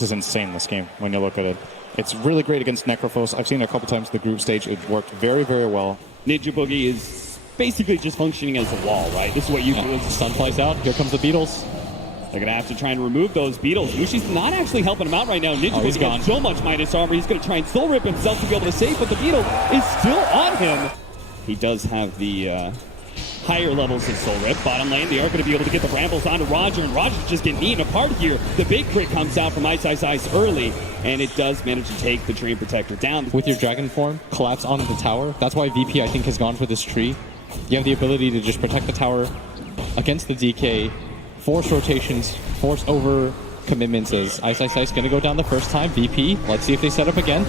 This is insane, this game, when you look at it. It's really great against Necrophos. I've seen it a couple times in the group stage. It worked very, very well. ninjaboogie is basically just functioning as a wall, right? This is what you do as the sun flies out. Here comes the beetles. They're going to have to try and remove those beetles. Mushi's not actually helping him out right now. ninjaboogie has so much minus armor. He's going to try and soul rip himself to be able to save, but the beetle is still on him. He does have the higher levels of soul rip. Bottom lane, they are going to be able to get the brambles onto RodjER, and RodjER's just getting eaten apart here. The big crit comes out from Ice early, and it does manage to take the Dream Protector down. With your dragon form, collapse onto the tower. That's why VP, I think, has gone for this tree. You have the ability to just protect the tower against the DK, force rotations, force over commitments as Ice going to go down the first time. VP, let's see if they set up again.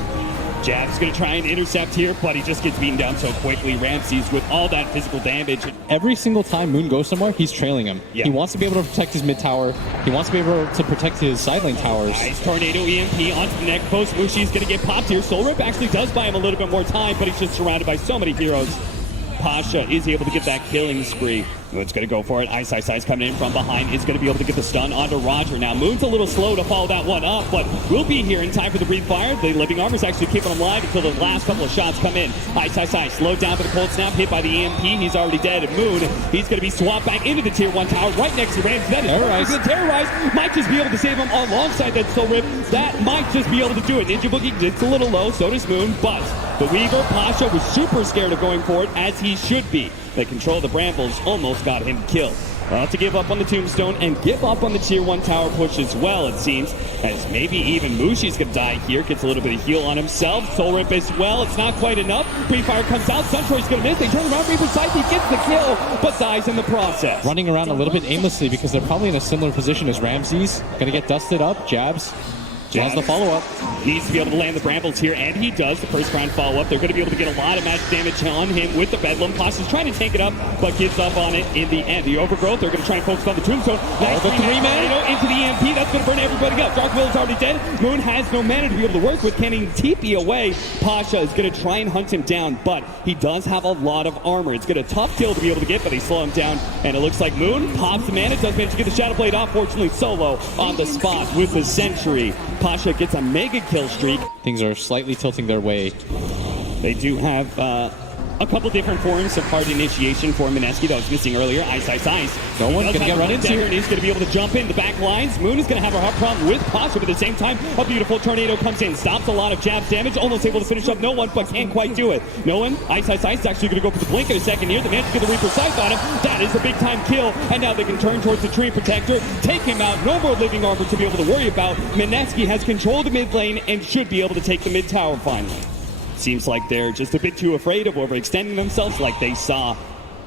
Jab's going to try and intercept here, but he just gets beaten down so quickly. Ramses with all that physical damage. Every single time Moon goes somewhere, he's trailing him. Yeah. He wants to be able to protect his mid tower. He wants to be able to protect his side lane towers. Nice tornado EMP onto the neck post. Mushi's going to get popped here. Soul Rip actually does buy him a little bit more time, but he's just surrounded by so many heroes. Pasha is able to get that killing spree. Moon's going to go for it. Ice coming in from behind. Is going to be able to get the stun onto RodjER. Now, Moon's a little slow to follow that one up, but will be here in time for the breathe fire. The living armor's actually keeping him alive until the last couple of shots come in. Ice slowed down for the cold snap, hit by the EMP. He's already dead. And Moon, he's going to be swapped back into the tier 1 tower right next to Ramsey. That is perfect. Terrorize might just be able to save him alongside that soul rip. That might just be able to do it. ninjaboogie gets a little low, so does Moon, but the Weaver, Pasha, was super scared of going for it, as he should be. The control of the brambles almost got him killed. Well, to give up on the tombstone and give up on the tier 1 tower push as well, it seems, as maybe even Mushi's gonna die here. Gets a little bit of heal on himself. Soul Rip as well. It's not quite enough. Breathe fire comes out. Suntroy's gonna miss. They turn around. Reaper side. He gets the kill, but dies in the process. Running around a little bit aimlessly because they're probably in a similar position as Ramses. Gonna get dusted up. Jabs. Has the follow-up. Needs to be able to land the brambles here, and he does. The first round follow-up. They're going to be able to get a lot of magic damage on him with the Bedlam. Pasha's trying to tank it up, but gives up on it in the end. The overgrowth, they're going to try and focus on the tombstone. Nice the three-man into the EMP. That's going to burn everybody up. Dark Will's already dead. Moon has no mana to be able to work with. Canning TP away. Pasha is going to try and hunt him down, but he does have a lot of armor. It's going to tough kill to be able to get, but they slow him down, and it looks like Moon pops the mana. Does manage to get the Shadow Blade off, fortunately solo on the spot with the Sentry. Pasha gets a mega kill streak. Things are slightly tilting their way. They do have a couple different forms of hard initiation for MINESKI that was missing earlier. Ice. No one's going to get run into. And he's going to be able to jump in the back lines. Moon is going to have a hard problem with Pasha, but at the same time, a beautiful tornado comes in. Stops a lot of Jab's damage. Almost able to finish up no one, but can't quite do it. No one. Ice is actually going to go for the blink in a second here. The man to get the Reaper Sight on him. That is a big time kill. And now they can turn towards the Dream Protector. Take him out. No more living armor to be able to worry about. MINESKI has controlled the mid lane and should be able to take the mid tower finally. Seems like they're just a bit too afraid of overextending themselves like they saw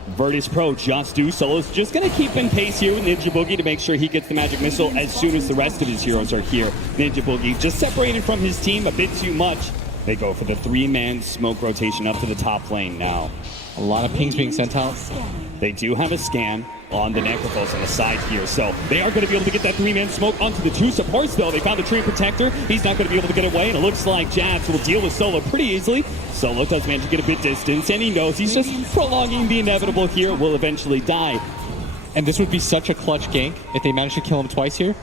Virtus Pro just do. Solo's just going to keep in pace here with ninjaboogie to make sure he gets the magic missile as soon as the rest of his heroes are here. ninjaboogie just separated from his team a bit too much. They go for the 3-man smoke rotation up to the top lane now. A lot of pings being sent out. They do have a scan on the Necrophos on the side here, so they are going to be able to get that 3-man smoke onto the 2 supports, though. They found the Dream Protector. He's not going to be able to get away, and it looks like Jabs will deal with Solo pretty easily. Solo does manage to get a bit distance, and he knows he's just prolonging the inevitable here. Will eventually die. And this would be such a clutch gank if they manage to kill him twice here.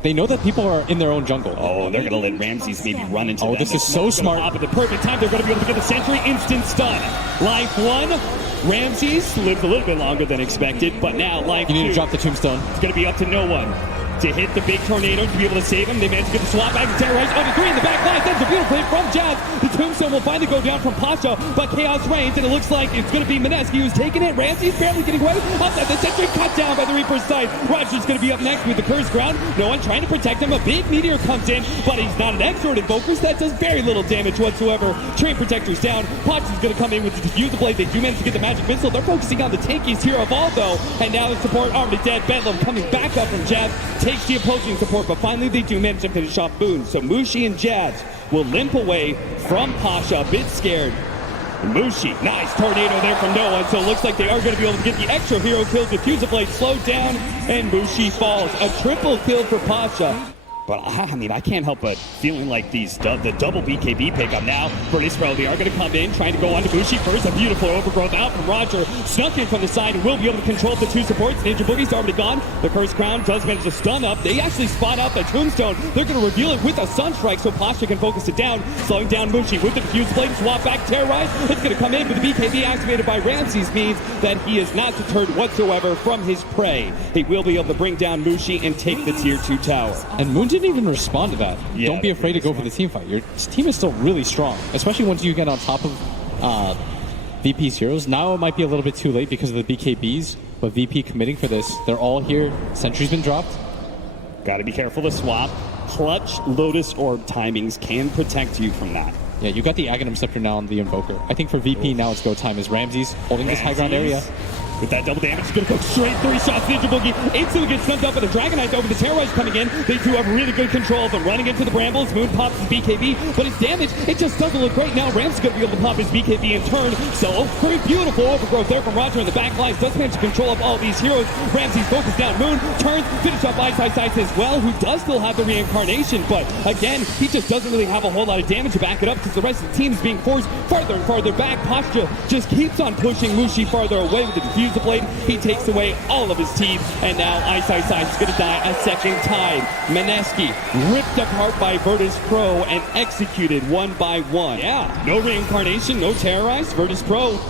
They know that people are in their own jungle. Oh, they're going to let Ramses maybe run into them. This is so smart. At the perfect time, they're going to be able to get the Sentry. Instant stun. Life 1. Ramses lived a little bit longer than expected, but now life 2. You need to drop the tombstone. It's going to be up to no one to hit the big tornado to be able to save him. They managed to get the swap back and terrorize on the 3 in the back line. That's a beautiful hit from Jabs. The tombstone will finally go down from Pasha, but chaos reigns, and it looks like it's going to be MINESKI who's taking it. Ramsey's barely getting away. Outside the Sentry, cut down by the Reaper's side. RodjER's going to be up next with the Curse Ground. No one trying to protect him. A big meteor comes in, but he's not an Exort Invoker, so that does very little damage whatsoever. Train Protector's down. Pasha's going to come in with the Diffuse Blade. They do manage to get the Magic Missile. They're focusing on the tankiest hero of all, though, and now the support already dead. Bedlam coming back up from Jabs, takes the opposing support, but finally they do manage to finish off Boone. So Mushi and Jabs will limp away from Pasha, a bit scared. Mushi, nice tornado there from no one, so it looks like they are going to be able to get the extra hero kills. Diffuser Blade slowed down, and Mushi falls. A triple kill for Pasha. But I mean, I can't help but feeling like the double BKB pickup now. Virtus Pro, they are going to come in, trying to go on to Mushi first. A beautiful overgrowth out from RodjER. Snuck in from the side and will be able to control the two supports. ninjaboogie's already gone. The Cursed Crown does manage to stun up. They actually spot out the Tombstone. They're going to reveal it with a Sunstrike so Pasha can focus it down. Slowing down Mushi with the Diffuse Blade. Swap back, Terrorize. It's going to come in with the BKB activated by Ramses. Means that he is not deterred whatsoever from his prey. He will be able to bring down Mushi and take the tier 2 tower. And Moon didn't even respond to that. Yeah, Don't be afraid to go for the team fight. Your team is still really strong, especially once you get on top of VP's heroes. Now it might be a little bit too late because of the BKBs, but VP committing for this. They're all here. Sentry's been dropped. Got to be careful to swap. Clutch Lotus Orb timings can protect you from that. Yeah, you got the Aghanim Scepter now on the Invoker. I think for VP now it's go time as Ramses holding this high ground area. With that double damage, he's going to go straight 3 shots. ninjaboogie instantly gets stunned up with a Dragonite over the Terrorize coming in. They do have really good control of them. Running into the Brambles, Moon pops his BKB, but his damage, it just doesn't look great. Now Ram's going to be able to pop his BKB in turn. So, pretty beautiful overgrowth there from RodjER in the back lines. Does manage to control of all these heroes. Ramses focused down. Moon turns, finish up Ice as well, who does still have the reincarnation, but again, he just doesn't really have a whole lot of damage to back it up because the rest of the team is being forced farther and farther back. Pasha just keeps on pushing Mushi farther away with the Diffuser Blade. He takes away all of his team, and now Ice is going to die a second time. MINESKI ripped apart by Virtus Pro and executed one by one. Yeah, no reincarnation, no terrorize. Virtus Pro,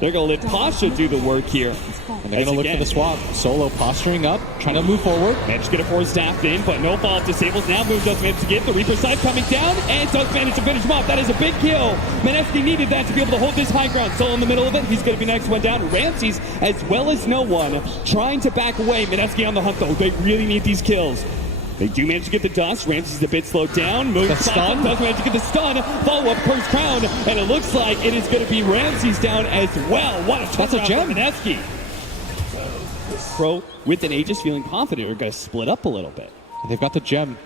they're going to let Pasha do the work here. And they're going to look for the swap. Solo posturing up, trying to move forward. Managed to get a force staff in, but no follow-up disables. Now Moon does manage to get the Reaper Scythe coming down, and does manage to finish him off. That is a big kill. MINESKI needed that to be able to hold this high ground. Solo in the middle of it. He's going to be next one down. Ramses, as well as no one, trying to back away. MINESKI on the hunt, though. They really need these kills. They do manage to get the dust. Ramses is a bit slowed down. Moon stun. Does manage to get the stun. Follow-up Cursed Crown, and it looks like it is going to be Ramses down as well. What a That's a gem. MINESKI. Pro with an Aegis feeling confident are going to split up a little bit. They've got the gem.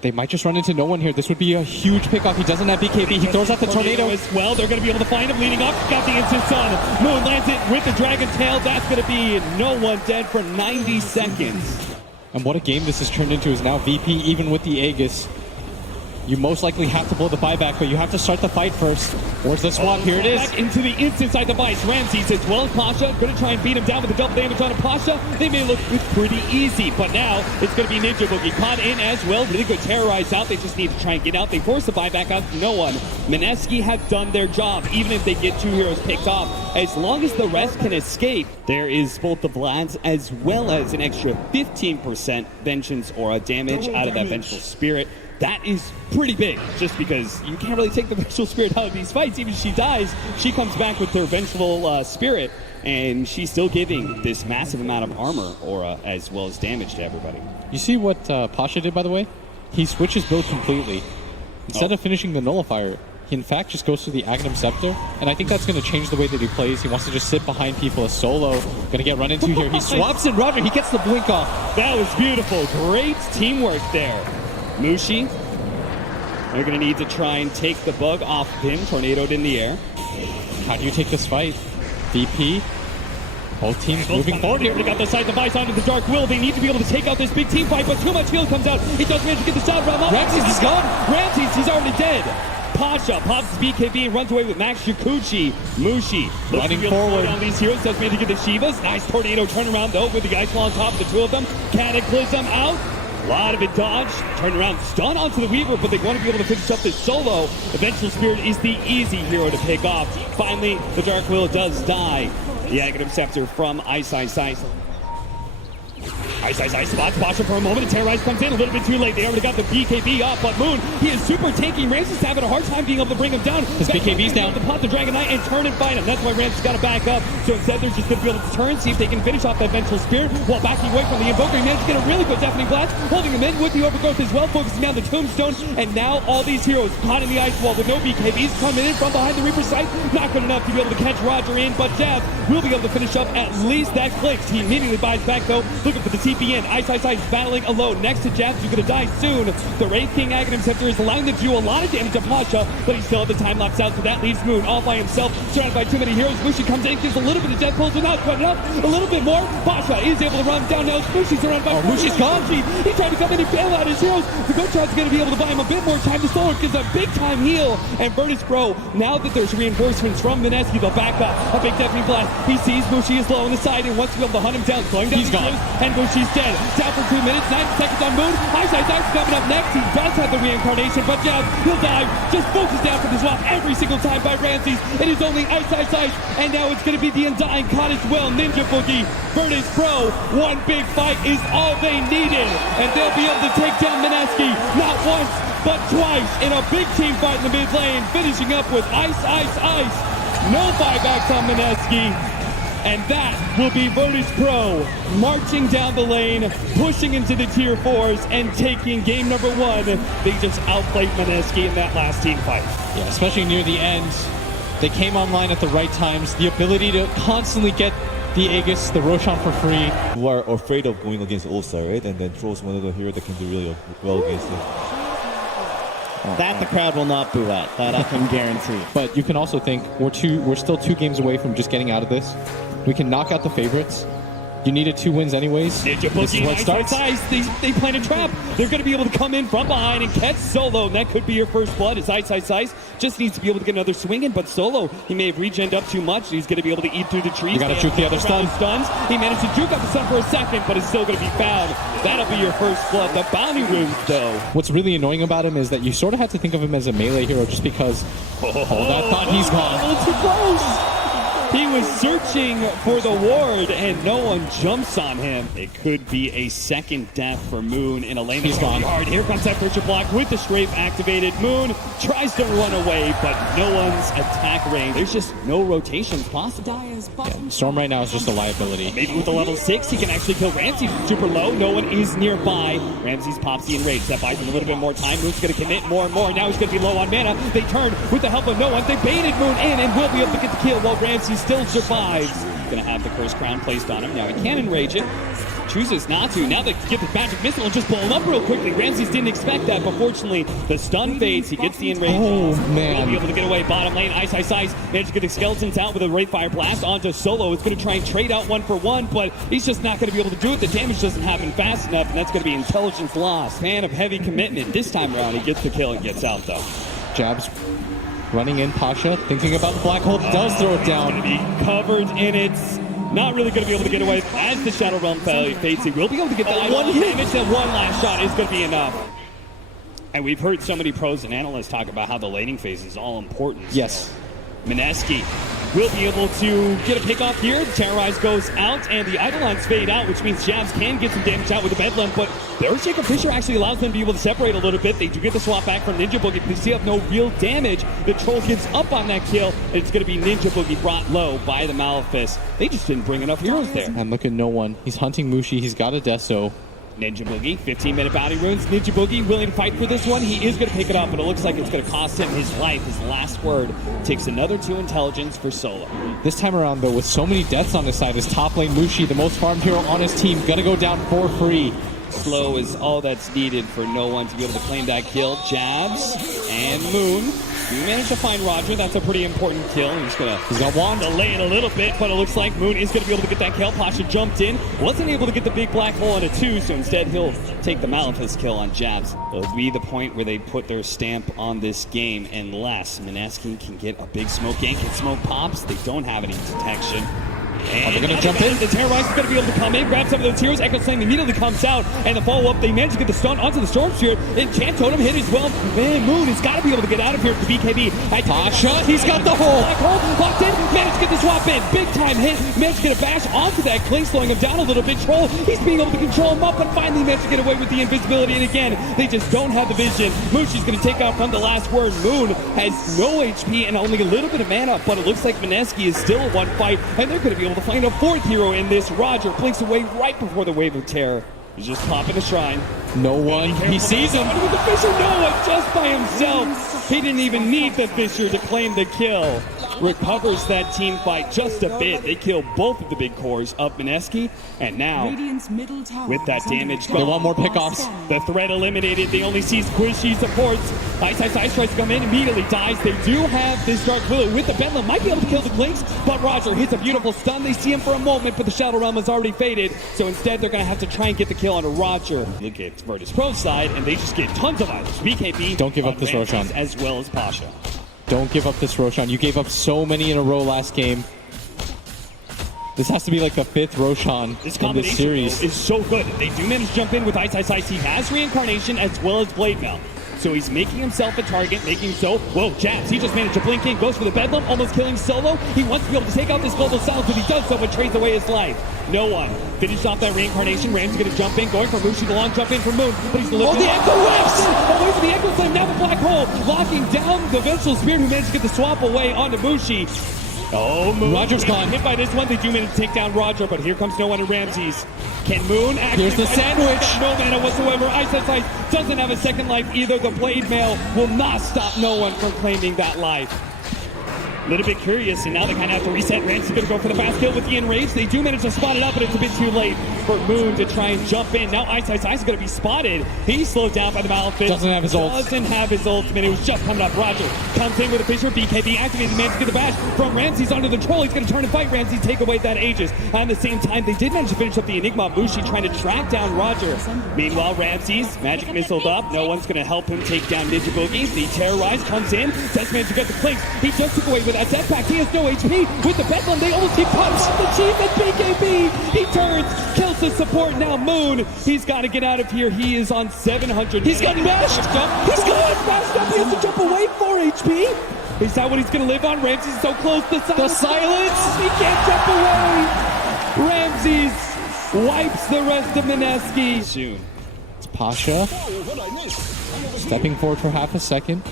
They might just run into no one here. This would be a huge pickoff. He doesn't have BKB. He throws out the tornado as well. They're going to be able to find him leading up. Got the instant stun. Moon lands it with the Dragon Tail. That's going to be no one dead for 90 seconds. And what a game this has turned into is now VP, even with the Aegis. You most likely have to blow the buyback, but you have to start the fight first. Where's the swap? Here it is. Back into the instant side device. Ramses as well as Pasha. Going to try and beat him down with the double damage on Pasha. They may look pretty easy, but now it's going to be ninjaboogie caught in as well. Really good terrorize out. They just need to try and get out. They force the buyback out to no one. MINESKI have done their job, even if they get 2 heroes picked off. As long as the rest can escape, there is both the Vlads as well as an extra 15% vengeance aura damage out of that Vengeful Spirit. That is pretty big, just because you can't really take the Vengeful Spirit out of these fights. Even if she dies, she comes back with her Vengeful Spirit, and she's still giving this massive amount of armor aura as well as damage to everybody. You see what Pasha did, by the way? He switches build completely. Instead of finishing the Nullifier, he in fact just goes to the Aghanim Scepter, and I think that's going to change the way that he plays. He wants to just sit behind people as Solo. Going to get run into here. He swaps in RodjER. He gets the blink off. That was beautiful. Great teamwork there. Mushi, they're going to need to try and take the bug off him, tornadoed in the air. How do you take this fight? VP, both teams moving forward here. They got the side device onto the Dark Will. They need to be able to take out this big team fight, but too much heal comes out. He does manage to get the shot around. Ramses is gone. Ramses, he's already dead. Pasha pops his BKB and runs away with Max Shukuchi. Mushi running forward on these heroes. Does manage to get the Shivas. Nice tornado turnaround though with the Ice Wall on top of the 2 of them. Cataclysm out. A lot of it dodged, turn around, stun onto the Weaver, but they want to be able to finish up this Solo. Eventual Spirit is the easy hero to pick off. Finally, the Dark Will does die. The Aghanim Scepter from Ice. Ice spots Pasha for a moment, and Terrorize comes in a little bit too late. They already got the BKB off, but Moon, he is super tanky. Ramses having a hard time being able to bring him down. His BKB's down. To pop the Dragon Knight and turn and fight him. That's why Ramses got to back up. So instead, they're just going to be able to turn, see if they can finish off that Vengeful Spirit while backing away from the Invoker. He managed to get a really good Deafening Blast, holding him in with the Overgrowth as well, focusing down the Tombstone. And now all these heroes caught in the Ice Wall with no BKBs coming in from behind the Reaper Scythe. Not good enough to be able to catch RodjER in, but Jeff will be able to finish up at least that click. He immediately buys back though, looking for the team TP in. Ice battling alone next to Jabs, who's gonna die soon. The Wraith King Aghanim Scepter is allowing them to do a lot of damage to Pasha, but he still has the time lapse out, so that leaves Moon all by himself, surrounded by too many heroes. Mushi comes in, gives a little bit of death pulls, but not quite enough. A little bit more. Pasha is able to run down now. Mushi's surrounded by Mushi's gone. He's trying to come in and bail out his heroes. The Goatrod's gonna be able to buy him a bit more time. The Solar gives a big time heal, and Virtus Pro, now that there's reinforcements from MINESKI, they'll back up. A big deafening blast. He sees Mushi is low on the side and wants to be able to hunt him down. Going down, he's gone. And Mushi's dead. Down for 2 minutes, 90 seconds on Moon. Ice coming up next. He does have the reincarnation, but Jabs, he'll die. Just focus down for the swap every single time by Ramses. It is only Ice, and now it's going to be the Undying Cottage Well ninjaboogie. Virtus Pro, one big fight is all they needed, and they'll be able to take down MINESKI not once, but twice in a big team fight in the mid lane, finishing up with Ice. No buybacks on MINESKI. And that will be Virtus Pro marching down the lane, pushing into the tier 4s, and taking game number 1. They just outplayed MINESKI in that last team fight. Yeah, especially near the end. They came online at the right times. The ability to constantly get the Aegis, the Roshan for free. Who are afraid of going against All-Star, right? And then throws one of the heroes that can do really well against it. That the crowd will not boo at. That I can guarantee. But you can also think we're still 2 games away from just getting out of this. We can knock out the favorites. You needed 2 wins anyways. This is what starts. They plant a trap. They're going to be able to come in from behind and catch Solo. And that could be your first blood. As Ice just needs to be able to get another swing in. But Solo, he may have regened up too much. He's going to be able to eat through the trees. You got to juke the other stuns. He managed to juke up the stun for a second, but it's still going to be found. That'll be your first blood. The bounty runes, though. What's really annoying about him is that you sort of had to think of him as a melee hero just because. Hold that thought, he's gone. A little too close. He was searching for the ward, and no one jumps on him. It could be a second death for Moon in a lane that's gone hard. Here comes that pressure block with the strafe activated. Moon tries to run away, but no one's attack range. There's just no rotations possible. Yeah, Storm right now is just a liability. Maybe with the level 6, he can actually kill Ramsey super low. No one is nearby. Ramsey's pops the enrage. That buys him a little bit more time. Moon's going to commit more and more. Now he's going to be low on mana. They turn with the help of no one. They baited Moon in and will be able to get the kill while Ramsey still survives. Gonna have the Curse Crown placed on him. Now he can enrage it. Chooses not to. Now they get the magic missile and just blow him up real quickly. Ramses didn't expect that, but fortunately the stun fades. He gets the enrage. Oh man. He'll be able to get away. Bottom lane. Ice. Managed to get the skeletons out with a Wraith Fire Blast onto Solo. It's gonna try and trade out 1 for 1, but he's just not gonna be able to do it. The damage doesn't happen fast enough, and that's gonna be intelligence loss. Fan of heavy commitment. This time around he gets the kill and gets out though. Jabs running in. Pasha thinking about the black hole, does throw it down. Going to be covered in it. Not really going to be able to get away. As the Shadow Realm fades, he will be able to get the one damage. That one last shot is going to be enough. And we've heard so many pros and analysts talk about how the laning phase is all important. Yes. MINESKI will be able to get a pick off here. The Terrorize goes out, and the Eidolons fade out, which means Jabs can get some damage out with the Bedlam, but their Jacob Fisher actually allows them to be able to separate a little bit. They do get the swap back from ninjaboogie, but they still have no real damage. The Troll gives up on that kill, and it's going to be ninjaboogie brought low by the Malefice. They just didn't bring enough heroes there. And look at no one. He's hunting Mushi. He's got a Deso. ninjaboogie, 15-minute bounty runes. ninjaboogie willing to fight for this one. He is going to pick it up, but it looks like it's going to cost him his life. His last word takes another 2 intelligence for Solo. This time around, though, with so many deaths on his side, his top lane Mushi, the most farmed hero on his team, gonna go down for free. Slow is all that's needed for no one to be able to claim that kill. Jabs and Moon. We managed to find RodjER. That's a pretty important kill. He's got Wand delay it a little bit, but it looks like Moon is going to be able to get that kill. Pasha jumped in, wasn't able to get the big black hole on a 2, so instead he'll take the Malefice kill on Jabs. It'll be the point where they put their stamp on this game, unless MINESKI can get a big smoke gank. If smoke pops, they don't have any detection. And they're going to jump in. The Terrorize is going to be able to come in, grab some of those heroes. Echo Slam immediately comes out, and the follow-up, they manage to get the stun onto the Storm Sphere. Enchant Totem hit as well. Man, Moon has got to be able to get out of here for BKB. Pasha, he's got the hole. Black hole, locked in, managed to get the swap in. Big time hit, managed to get a bash onto that Clay, slowing him down a little bit. Troll, he's being able to control him up, and finally managed to get away with the invisibility. And again, they just don't have the vision. Mushi's going to take out from the last word. Moon has no HP and only a little bit of mana, but it looks like MINESKI is still one fight, and they're going to be able to find a 4th hero in this. RodjER blinks away right before the wave of terror. He's just popping the shrine. No one. He sees him. With the Fisher, no one, just by himself. He didn't even need the Fisher to claim the kill. recovers that team fight just a bit. They kill both of the big cores of MINESKI, and now, with that damage They gone, want more pickoffs. the threat eliminated. They only see squishy supports. Ice tries to come in, immediately dies. They do have this Dark Willow with the Bedlam. Might be able to kill the Clinks, but RodjER hits a beautiful stun. They see him for a moment, but the Shadow Realm has already faded. So instead, they're going to have to try and get the kill on RodjER. Look at Virtus Pro's side, and they just get tons of items. BKB. Don't give up this Ramses Roshan. as well as Pasha. Don't give up this Roshan. You gave up so many in a row last game. This has to be like the 5th Roshan This in combination this series. is so good. They do manage to jump in with Ice. He has Reincarnation as well as Blade Mail. So he's making himself a target, making so. Whoa, jabs. He just managed to blink in, goes for the Bedlam, almost killing Solo. He wants to be able to take out this global silence, but he does so, but trades away his life. No one. Finished off that Reincarnation. Ram's going to jump in, going for Mushi, the long jump in from Moon, but he's delivering. Oh, the Echo Whips! Away from the Echo Slam, now the Black Hole, locking down the Vengeful Spirit, who managed to get the swap away onto Mushi. Oh, Moon. RodjER's gone. Hit by this one. They do manage to take down RodjER, but here comes no one in Ramses. Can Moon actually... Here's the sandwich. No mana whatsoever. Ice doesn't have a second life either. The Blade Mail will not stop no one from claiming that life. A little bit curious, and now they kind of have to reset. Ramses going to go for the fast kill with the Enrage. They do manage to spot it up, but it's a bit too late for Moon to try and jump in. Now Ice is going to be spotted. He's slowed down by the Malefic. Doesn't have his ult. Doesn't have his ultimate. It was just coming up. RodjER comes in with a Fisher. BKB activated. Managed to get the bash from Ramses onto the troll. He's going to turn and fight Ramses, take away that Aegis. At the same time, they did manage to finish up the Enigma. Mushi trying to track down RodjER. Meanwhile, Ramses, magic missiled up. No one's going to help him take down ninjaboogie. The Terrorize comes in. Does manage to get the Clinks. He just took away with that setback. He has no HP. With the Bedlam, they almost keep punch off the Chief and BKB. He turns, kills the support. Now Moon, he's got to get out of here. He is on 700. He's got mashed. He's got mashed up. He has to jump away 4 HP. Is that what he's going to live on? Ramses is so close. The silence. He can't jump away. Ramses wipes the rest of MINESKI. Soon. It's Pasha stepping forward for half a second.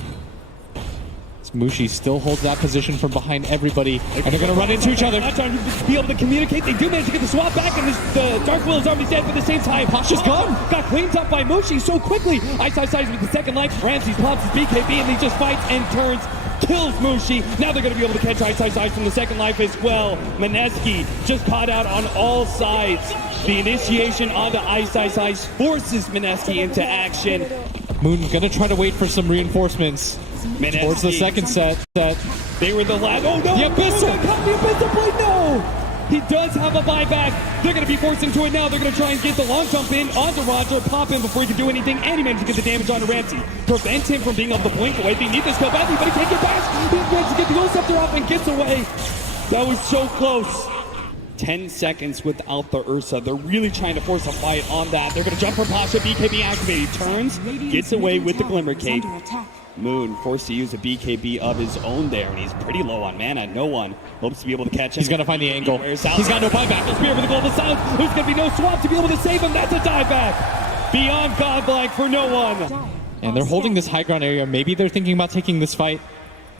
Mushi still holds that position from behind everybody, and they're going to run into each other. Not trying to be able to communicate. They do manage to get the swap back, and the Dark Will is already dead. But at the same time, Pasha's gone. Got cleaned up by Mushi so quickly. Ice with the second life. Ramses pops his BKB, and he just fights and turns. Kills Mushi. Now they're going to be able to catch Ice from the second life as well. MINESKI just caught out on all sides. The initiation onto Ice forces MINESKI into action. Moon gonna try to wait for some reinforcements towards the second set. They were the last. Oh no! The Abyssal! The Abyssal Blade, no! He does have a buyback. They're going to be forced into it now. They're going to try and get the long jump in onto RodjER, pop in before he can do anything, and he managed to get the damage onto Ramsey. Prevent him from being able to blink away. They need this kill badly, but he can't get past. He managed to get the Ult Scepter off and gets away. That was so close. 10 seconds without the Ursa. They're really trying to force a fight on that. They're going to jump for Pasha. BKB activated. Turns, gets away with the Glimmer Cape. Moon forced to use a BKB of his own there, and he's pretty low on mana. No one hopes to be able to catch him. He's going to find the angle. He's got no buyback. The Spear for the Global Silence. There's going to be no swap to be able to save him. That's a dieback. Beyond godlike for no one. And they're holding this high ground area. Maybe they're thinking about taking this fight.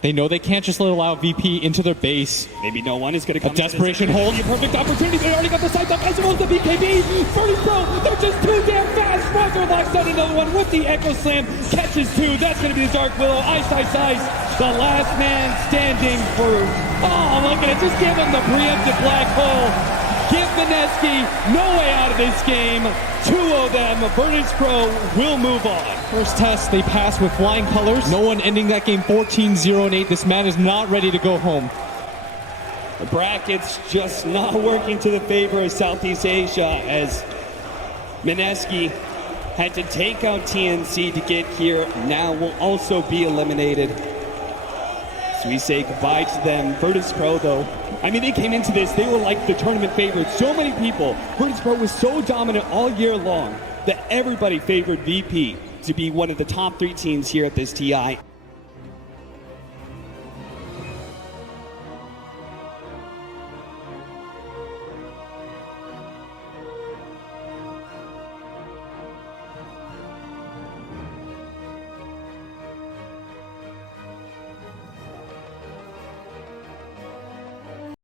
They know they can't just allow VP into their base. Maybe no one is going to come. A desperation hold. A perfect opportunity. They already got the sights up as well as the BKB. Virtus Pro, they're just too damn fast. RodjER locks down another one with the Echo Slam. Catches 2. That's going to be the Dark Willow. Ice. The last man standing for... Oh, look at it. Just give him the preemptive black hole. Give MINESKI no way out of this game. 2 of them. Virtus Pro will move on. First test, they pass with flying colors. No one ending that game 14-0-8. This man is not ready to go home. The brackets just not working to the favor of Southeast Asia as MINESKI had to take out TNC to get here. Now will also be eliminated. So we say goodbye to them. Virtus Pro, though, I mean, they came into this, they were like the tournament favorites. So many people. Virtus Pro was so dominant all year long that everybody favored VP to be one of the top 3 teams here at this TI.